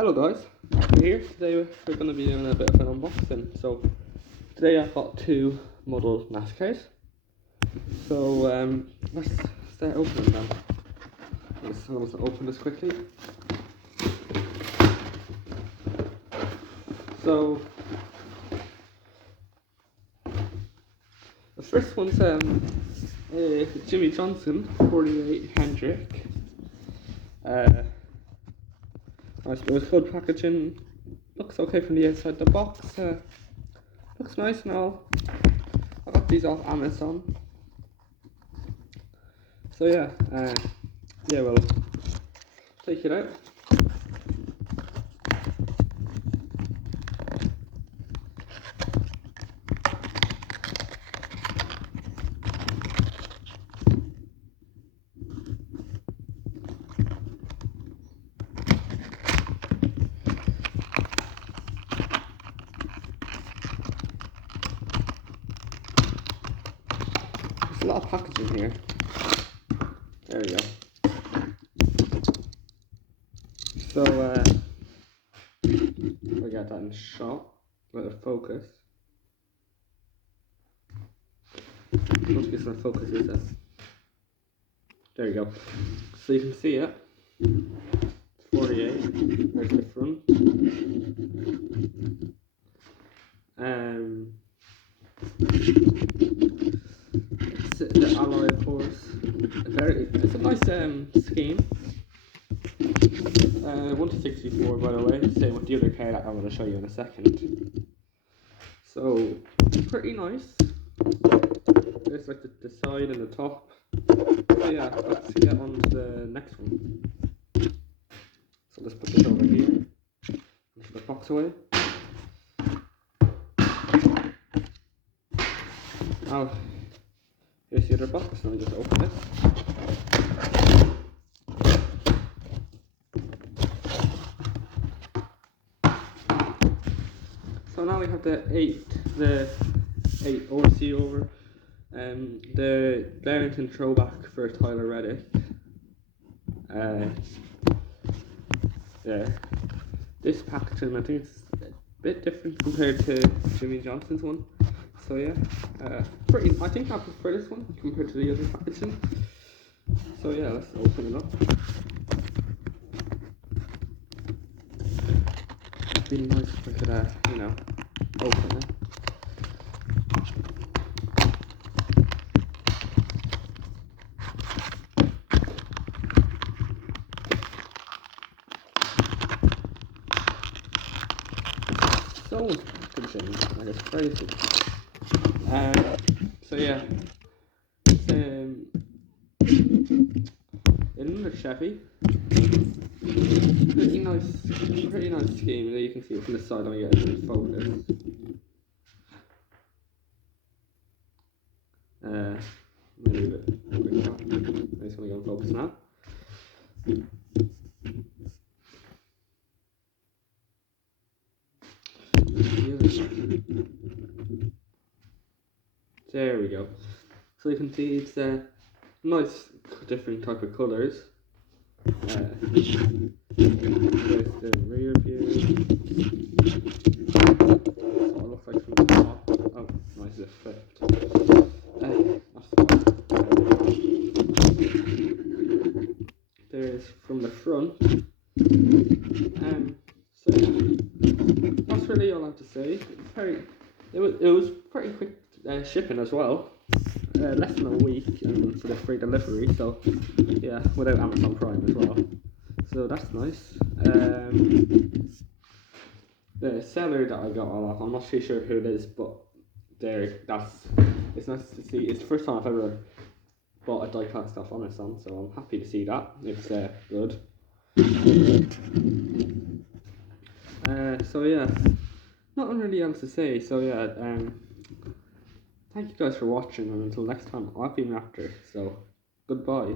Hello guys, we're here. Today we're going to be doing a bit of an unboxing. So today I've got two model NASCARs. So let's start opening them. I'm going to open this quickly. So the first one's Jimmie Johnson 48 Hendrick. I suppose good packaging, looks okay from the outside. The box looks nice and all. I got these off Amazon. So yeah, we'll take it out. There's a lot of packaging here. There we go. So we got that in shot. Let it focus. Must get some focus with this. There you go. So you can see it. 48. There's the front. The alloy, of course. It's a nice scheme. 1/64, by the way. Same with the other car that I'm going to show you in a second. So pretty nice. There's like the side and the top. So yeah, let's get on to the next one. So let's put this over here. Put the box away. Now, here's the other box. Let me just open this. So now we have the 8 OC over, the Darlington throwback for Tyler Reddick. Yeah, this packaging I think it's a bit different compared to Jimmie Johnson's one. So yeah, I think I prefer this one compared to the other packaging. So yeah, let's open it up. It'd be nice if I could, open it. So much packaging, like it's crazy. So yeah, it's another Chevy. Pretty nice scheme. There you can see it from the side. Let me get it in focus. Let me leave it a quick shot. I'm just going to go and focus now. There we go. So you can see it's a nice different type of colours. There's the rear view. That's what it looks like from the top. Oh, nice, it's flipped. There's from the front. So that's really all I have to say. It was pretty quick shipping as well. Less than a week for the free delivery. So yeah, without Amazon Prime as well. So that's nice. The seller that I got all off, I'm not too sure who it is, but it's nice to see. It's the first time I've ever bought a Diecast off Amazon, so I'm happy to see that. It's good. So yeah, not really else to say. So yeah, thank you guys for watching, and until next time, I'll be an actor. So goodbye.